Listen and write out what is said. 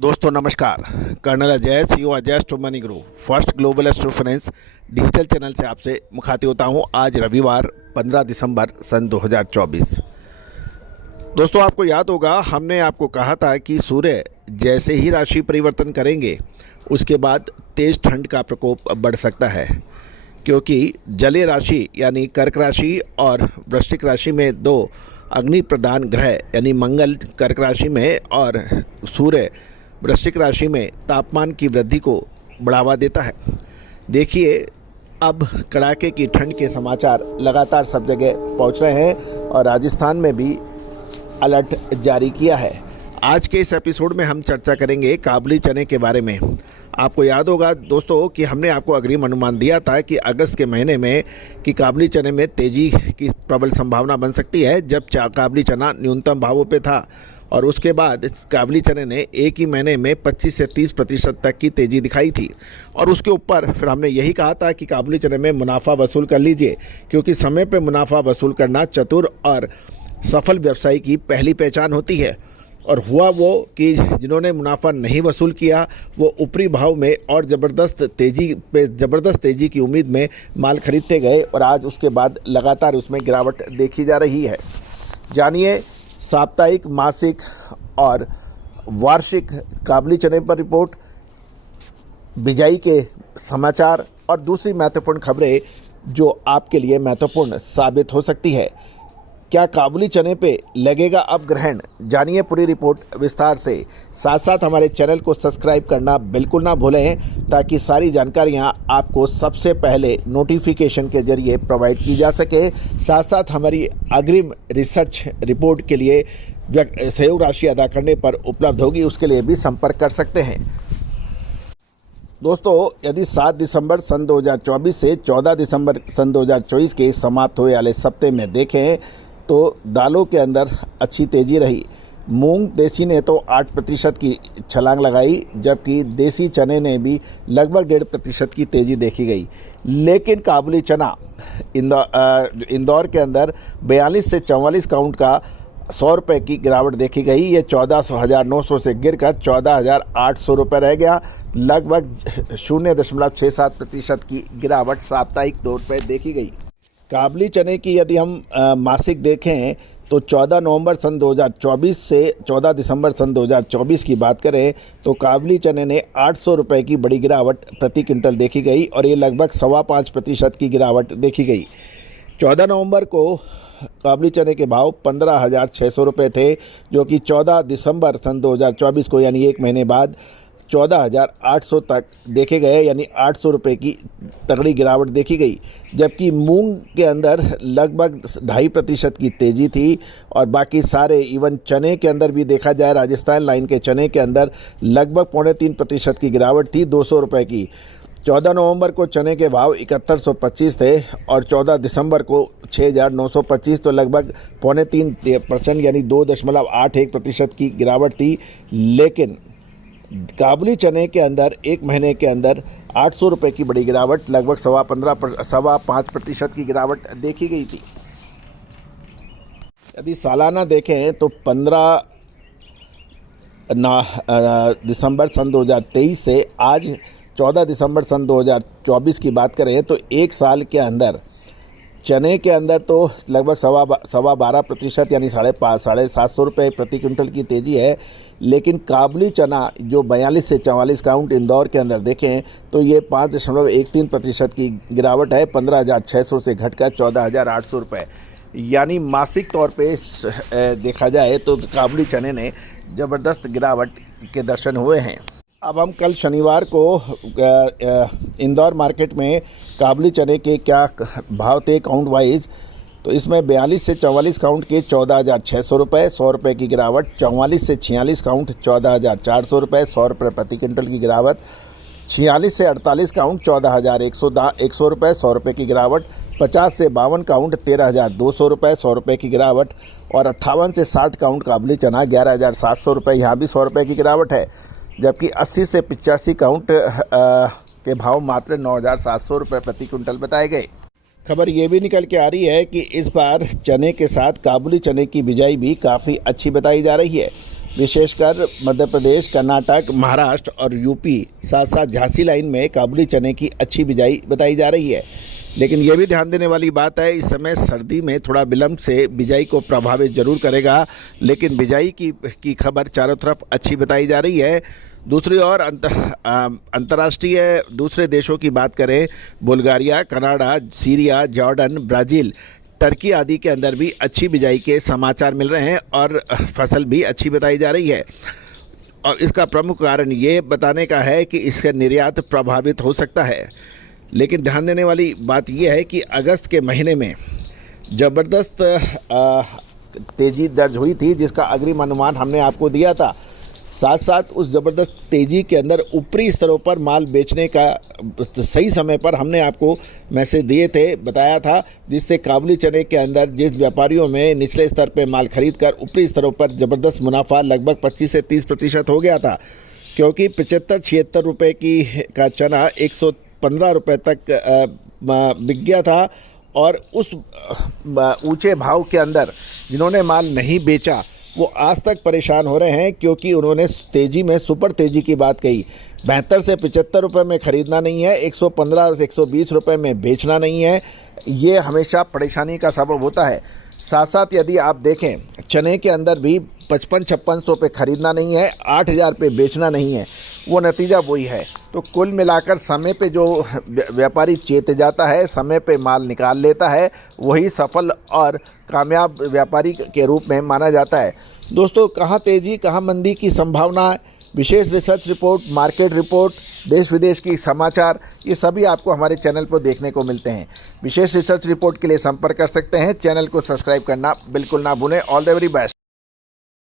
दोस्तों नमस्कार। Colonel Ajay, CEO Ajay astro money group first global astro finance digital channel से आपसे मुखातिब होता हूं। आज रविवार 15 दिसंबर सन 2024। दोस्तों आपको याद होगा, हमने आपको कहा था कि सूर्य जैसे ही राशि परिवर्तन करेंगे उसके बाद तेज ठंड का प्रकोप बढ़ सकता है, क्योंकि जलीय राशि यानी कर्क राशि और वृश्चिक राशि में दो अग्नि प्रधान ग्रह यानी मंगल कर्क राशि में और सूर्य वृश्चिक राशि में तापमान की वृद्धि को बढ़ावा देता है। देखिए, अब कड़ाके की ठंड के समाचार लगातार सब जगह पहुंच रहे हैं और राजस्थान में भी अलर्ट जारी किया है। आज के इस एपिसोड में हम चर्चा करेंगे काबुली चने के बारे में। आपको याद होगा दोस्तों कि हमने आपको अग्रिम अनुमान दिया था कि अगस्त के महीने में कि काबुली चने में तेज़ी की प्रबल संभावना बन सकती है, जब काबुली चना न्यूनतम भावों पे था और उसके बाद काबुली चने ने एक ही महीने में 25 से 30% तक की तेज़ी दिखाई थी। और उसके ऊपर फिर हमने यही कहा था कि काबुली चने में मुनाफा वसूल कर लीजिए, क्योंकि समय पे मुनाफा वसूल करना चतुर और सफल व्यवसायी की पहली पहचान होती है। और हुआ वो कि जिन्होंने मुनाफा नहीं वसूल किया वो ऊपरी भाव में और ज़बरदस्त तेज़ी की उम्मीद में माल खरीदते गए और आज उसके बाद लगातार उसमें गिरावट देखी जा रही है। जानिए साप्ताहिक, मासिक और वार्षिक काबुली चने पर रिपोर्ट, बिजाई के समाचार और दूसरी महत्वपूर्ण खबरें जो आपके लिए महत्वपूर्ण साबित हो सकती है। क्या काबुली चने पे लगेगा अब ग्रहण? जानिए पूरी रिपोर्ट विस्तार से। साथ साथ हमारे चैनल को सब्सक्राइब करना बिल्कुल ना भूलें, ताकि सारी जानकारियां आपको सबसे पहले नोटिफिकेशन के जरिए प्रोवाइड की जा सके। साथ साथ हमारी अग्रिम रिसर्च रिपोर्ट के लिए सहयोग राशि अदा करने पर उपलब्ध होगी, उसके लिए भी संपर्क कर सकते हैं। दोस्तों, यदि 7 दिसंबर सन 2024 से 14 दिसंबर सन 2024 के समाप्त हुए वाले सप्ते में देखें तो दालों के अंदर अच्छी तेज़ी रही। मूंग देसी ने तो 8% की छलांग लगाई, जबकि देसी चने ने भी लगभग 1.5% की तेज़ी देखी गई। लेकिन काबुली चना इंदौर के अंदर 42 से 44 काउंट का 100 रुपये की गिरावट देखी गई। ये 14,900 से गिरकर 14,800 रुपये रह गया। लगभग 0.67% की गिरावट साप्ताहिक तौर पर देखी गई। काबुली चने की यदि हम मासिक देखें तो 14 नवंबर सन 2024 से 14 दिसंबर सन 2024 की बात करें तो काबुली चने ने 800 रुपये की बड़ी गिरावट प्रति क्विंटल देखी गई और ये लगभग 5.25% की गिरावट देखी गई। 14 नवंबर को काबुली चने के भाव 15,600 रुपये थे, जो कि 14 दिसंबर सन 2024 को यानी एक महीने बाद 14,800 तक देखे गए, यानी 800 रुपये की तगड़ी गिरावट देखी गई। जबकि मूंग के अंदर लगभग 2.5% की तेज़ी थी और बाकी सारे इवन चने के अंदर भी देखा जाए, राजस्थान लाइन के चने के अंदर लगभग 3.25% की गिरावट थी 200 रुपये की। 14 नवंबर को चने के भाव 7125 थे और 14 दिसंबर को 6,925, तो लगभग 3.25% यानी 2.81% की गिरावट थी। लेकिन काबुली चने के अंदर एक महीने के अंदर 800 रुपये की बड़ी गिरावट, लगभग 5.25% की गिरावट देखी गई थी। यदि सालाना देखें तो 15 दिसंबर सन 2023 से आज 14 दिसंबर सन 2024 की बात करें तो एक साल के अंदर चने के अंदर तो लगभग 12.25% यानी 750 रुपये प्रति क्विंटल की तेज़ी है। लेकिन काबुली चना जो 42 से 44 काउंट इंदौर के अंदर देखें तो ये 5.13% की गिरावट है, 15,600 से घटकर 14,800 रुपये। यानी मासिक तौर पे देखा जाए तो काबुली चने ने ज़बरदस्त गिरावट के दर्शन हुए हैं। अब हम कल शनिवार को इंदौर मार्केट में काबुली चने के क्या भाव थे काउंट वाइज, तो इसमें 42 से 44 काउंट के 14,600 रुपये, 100 रुपये की गिरावट। 44 से 46 काउंट 14,400 रुपये, 100 रुपये प्रति क्विंटल की गिरावट। 46 से 48 काउंट 14,100 रुपये, 100 रुपये की गिरावट। 50 से 52 काउंट 13,200 रुपये, 100 रुपये की गिरावट। और 58 से 60 काउंट काबुली चना 11,700 रुपये, यहाँ भी 100 रुपये की गिरावट है। जबकि 80 से 85 काउंट के भाव मात्र 9,700 रुपये प्रति क्विंटल बताए गए। खबर ये भी निकल के आ रही है कि इस बार चने के साथ काबुली चने की बिजाई भी काफ़ी अच्छी बताई जा रही है। विशेषकर मध्य प्रदेश, कर्नाटक, महाराष्ट्र और यूपी, साथ साथ झांसी लाइन में काबुली चने की अच्छी बिजाई बताई जा रही है। लेकिन ये भी ध्यान देने वाली बात है, इस समय सर्दी में थोड़ा विलंब से बिजाई को प्रभावित जरूर करेगा, लेकिन बिजाई की खबर चारों तरफ अच्छी बताई जा रही है। दूसरी ओर अंतर्राष्ट्रीय दूसरे देशों की बात करें, Bulgaria, Canada, Syria, Jordan, Brazil, Turkey आदि के अंदर भी अच्छी बिजाई के समाचार मिल रहे हैं और फसल भी अच्छी बताई जा रही है। और इसका प्रमुख कारण ये बताने का है कि इसका निर्यात प्रभावित हो सकता है। लेकिन ध्यान देने वाली बात यह है कि अगस्त के महीने में ज़बरदस्त तेज़ी दर्ज हुई थी, जिसका अग्रिम अनुमान हमने आपको दिया था। साथ साथ उस ज़बरदस्त तेज़ी के अंदर ऊपरी स्तरों पर माल बेचने का सही समय पर हमने आपको मैसेज दिए थे, बताया था, जिससे काबुली चने के अंदर जिस व्यापारियों में निचले स्तर पर माल खरीद कर ऊपरी स्तरों पर ज़बरदस्त मुनाफा लगभग 25 से 30% हो गया था, क्योंकि 75-76 रुपये का चना 115 रुपये तक बिक गया था। और उस ऊंचे भाव के अंदर जिन्होंने माल नहीं बेचा वो आज तक परेशान हो रहे हैं, क्योंकि उन्होंने तेज़ी में सुपर तेज़ी की बात कही। 72 से 75 रुपये में ख़रीदना नहीं है, 115 और 120 रुपये में बेचना नहीं है। ये हमेशा परेशानी का सबब होता है। साथ साथ यदि आप देखें, चने के अंदर भी 55-56 पे ख़रीदना नहीं है, 8000 पे बेचना नहीं है, वो नतीजा वही है। तो कुल मिलाकर समय पे जो व्यापारी चेत जाता है, समय पे माल निकाल लेता है, वही सफल और कामयाब व्यापारी के रूप में माना जाता है। दोस्तों, कहाँ तेज़ी कहाँ मंदी की संभावना, विशेष रिसर्च रिपोर्ट, मार्केट रिपोर्ट, देश विदेश की समाचार, ये सभी आपको हमारे चैनल पर देखने को मिलते हैं। विशेष रिसर्च रिपोर्ट के लिए संपर्क कर सकते हैं। चैनल को सब्सक्राइब करना बिल्कुल ना भूलें। All the very best.